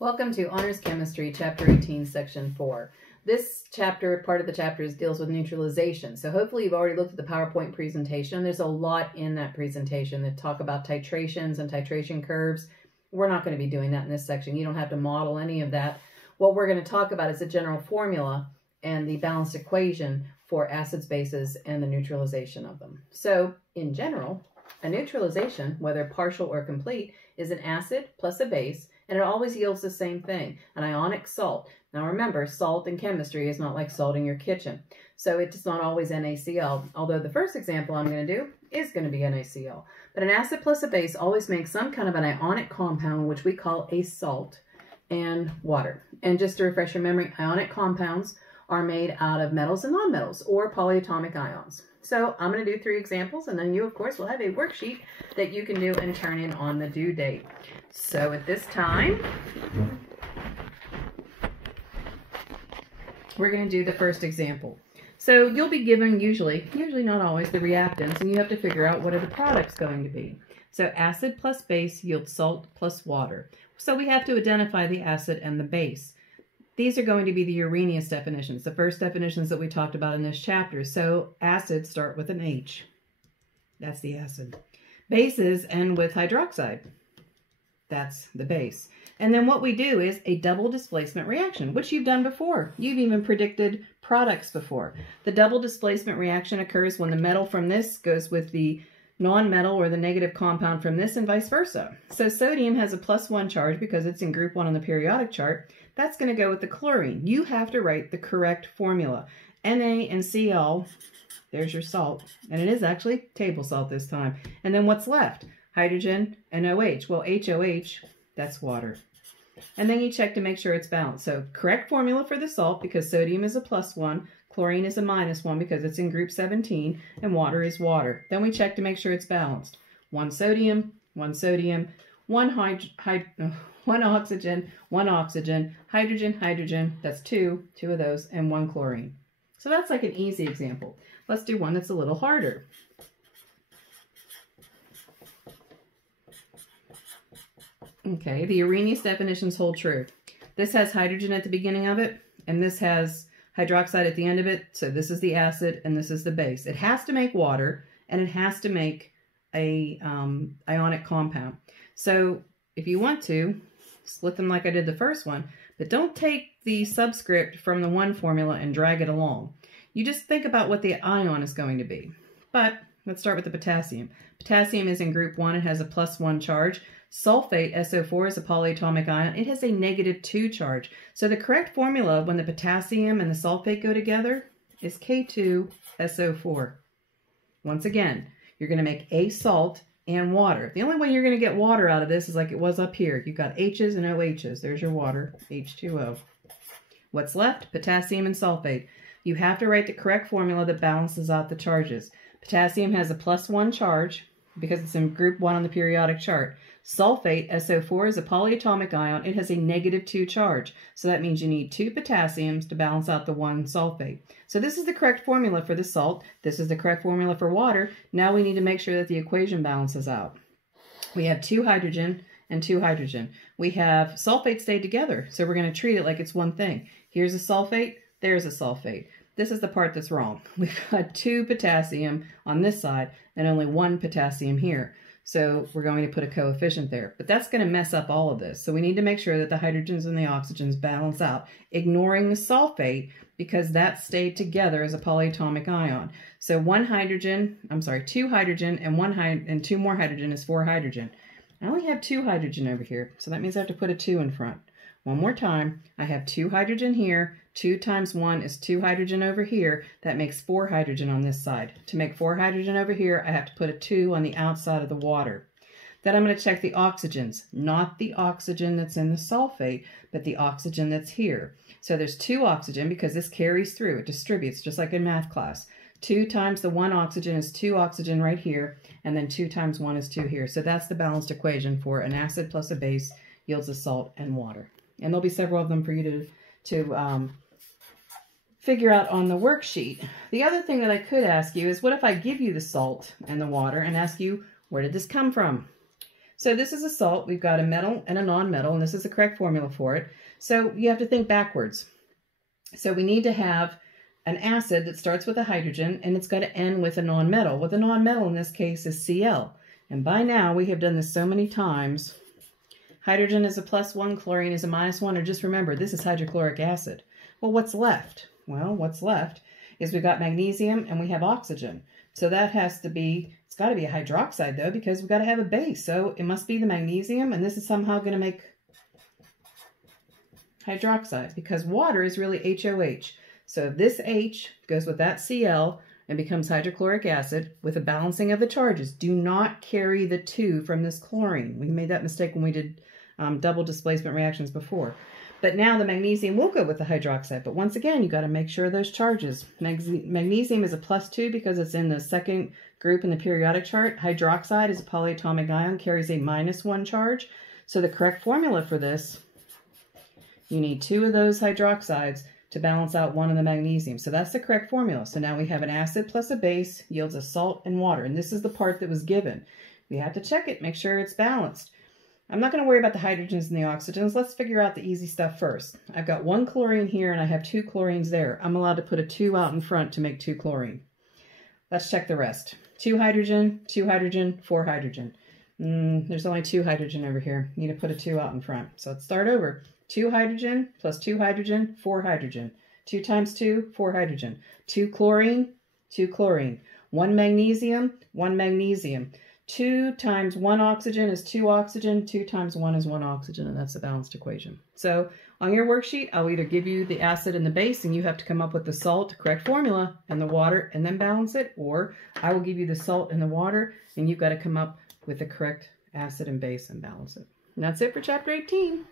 Welcome to Honors Chemistry, Chapter 18, Section 4. This chapter, part of the chapter, deals with neutralization. So hopefully you've already looked at the PowerPoint presentation. There's a lot in that presentation that talk about titrations and titration curves. We're not going to be doing that in this section. You don't have to model any of that. What we're going to talk about is the general formula and the balanced equation for acids, bases, and the neutralization of them. So in general, a neutralization, whether partial or complete, is an acid plus a base, and it always yields the same thing, an ionic salt. Now remember, salt in chemistry is not like salt in your kitchen. So it's not always NaCl, although the first example I'm going to do is going to be NaCl. But an acid plus a base always makes some kind of an ionic compound, which we call a salt, and water. And just to refresh your memory, ionic compounds are made out of metals and nonmetals, or polyatomic ions. So I'm going to do 3 examples, and then you, of course, will have a worksheet that you can do and turn in on the due date. So at this time, we're going to do the first example. So you'll be given usually not always, the reactants, and you have to figure out what are the products going to be. So acid plus base yields salt plus water. So we have to identify the acid and the base. These are going to be the Arrhenius definitions, the first definitions that we talked about in this chapter. So acids start with an H. That's the acid. Bases end with hydroxide. That's the base. And then what we do is a double displacement reaction, which you've done before. You've even predicted products before. The double displacement reaction occurs when the metal from this goes with the non-metal or the negative compound from this, and vice versa. So sodium has a +1 charge because it's in group 1 on the periodic chart. That's going to go with the chlorine. You have to write the correct formula. Na and Cl, there's your salt, and it is actually table salt this time. And then what's left? Hydrogen and OH. Well, HOH, that's water. And then you check to make sure it's balanced. So correct formula for the salt, because sodium is a +1, chlorine is a -1 because it's in group 17, and water is water. Then we check to make sure it's balanced. 1 sodium, 1 sodium, 1 oxygen, 1 oxygen, hydrogen, that's 2 of those, and 1 chlorine. So that's like an easy example. Let's do one that's a little harder. Okay, the Arrhenius definitions hold true. This has hydrogen at the beginning of it, and this has hydroxide at the end of it. So this is the acid, and this is the base. It has to make water, and it has to make a ionic compound. So if you want to, split them like I did the first one, but don't take the subscript from the one formula and drag it along. You just think about what the ion is going to be. But let's start with the potassium. Potassium is in group 1. It has a +1 charge. Sulfate, SO4, is a polyatomic ion. It has a -2 charge. So the correct formula when the potassium and the sulfate go together is K2SO4. Once again, you're going to make a salt and water. The only way you're going to get water out of this is like it was up here. You've got H's and OH's. There's your water, H2O. What's left? Potassium and sulfate. You have to write the correct formula that balances out the charges. Potassium has a +1 charge because it's in group 1 on the periodic chart. Sulfate, SO4, is a polyatomic ion. It has a -2 charge. So that means you need 2 potassiums to balance out the 1 sulfate. So this is the correct formula for the salt. This is the correct formula for water. Now we need to make sure that the equation balances out. We have 2 hydrogen and 2 hydrogen. We have sulfate stayed together, so we're going to treat it like it's one thing. Here's a sulfate, there's a sulfate. This is the part that's wrong. We've got 2 potassium on this side and only 1 potassium here. So we're going to put a coefficient there. But that's going to mess up all of this. So we need to make sure that the hydrogens and the oxygens balance out, ignoring the sulfate because that stayed together as a polyatomic ion. So 2 hydrogen and 2 more hydrogen is 4 hydrogen. I only have 2 hydrogen over here, so that means I have to put a 2 in front. One more time, I have 2 hydrogen here. 2 times 1 is 2 hydrogen over here. That makes 4 hydrogen on this side. To make 4 hydrogen over here, I have to put a 2 on the outside of the water. Then I'm going to check the oxygens, not the oxygen that's in the sulfate, but the oxygen that's here. So there's 2 oxygen because this carries through. It distributes just like in math class. 2 times the 1 oxygen is 2 oxygen right here, and then 2 times 1 is 2 here. So that's the balanced equation for an acid plus a base yields a salt and water. And there'll be several of them for you to figure out on the worksheet. The other thing that I could ask you is, what if I give you the salt and the water and ask you, where did this come from? So this is a salt. We've got a metal and a non-metal, and this is the correct formula for it. So you have to think backwards. So we need to have an acid that starts with a hydrogen, and it's got to end with a non-metal. Well, the non-metal in this case is Cl. And by now, we have done this so many times. Hydrogen is a +1, chlorine is a -1, or just remember, this is hydrochloric acid. Well, what's left? Well, what's left is we've got magnesium and we have oxygen. So that has to be, it's got to be a hydroxide though, because we've got to have a base. So it must be the magnesium, and this is somehow going to make hydroxide because water is really HOH. So if this H goes with that Cl and becomes hydrochloric acid with a balancing of the charges, do not carry the 2 from this chlorine. We made that mistake when we did double displacement reactions before. But now the magnesium will go with the hydroxide. But once again, you got to make sure of those charges. Magnesium is a +2 because it's in the second group in the periodic chart. Hydroxide is a polyatomic ion, carries a -1 charge. So the correct formula for this, you need 2 of those hydroxides to balance out 1 of the magnesium. So that's the correct formula. So now we have an acid plus a base yields a salt and water. And this is the part that was given. We have to check it, make sure it's balanced. I'm not going to worry about the hydrogens and the oxygens. Let's figure out the easy stuff first. I've got 1 chlorine here and I have 2 chlorines there. I'm allowed to put a 2 out in front to make 2 chlorine. Let's check the rest. 2 hydrogen, 2 hydrogen, 4 hydrogen. There's only 2 hydrogen over here. Need to put a 2 out in front. So let's start over. 2 hydrogen plus 2 hydrogen, 4 hydrogen. 2 times 2, 4 hydrogen. 2 chlorine, 2 chlorine. 1 magnesium, 1 magnesium. 2 times 1 oxygen is 2 oxygen. 2 times 1 is 1 oxygen, and that's a balanced equation. So on your worksheet, I'll either give you the acid and the base, and you have to come up with the salt, correct formula, and the water, and then balance it, or I will give you the salt and the water, and you've got to come up with the correct acid and base and balance it. And that's it for Chapter 18.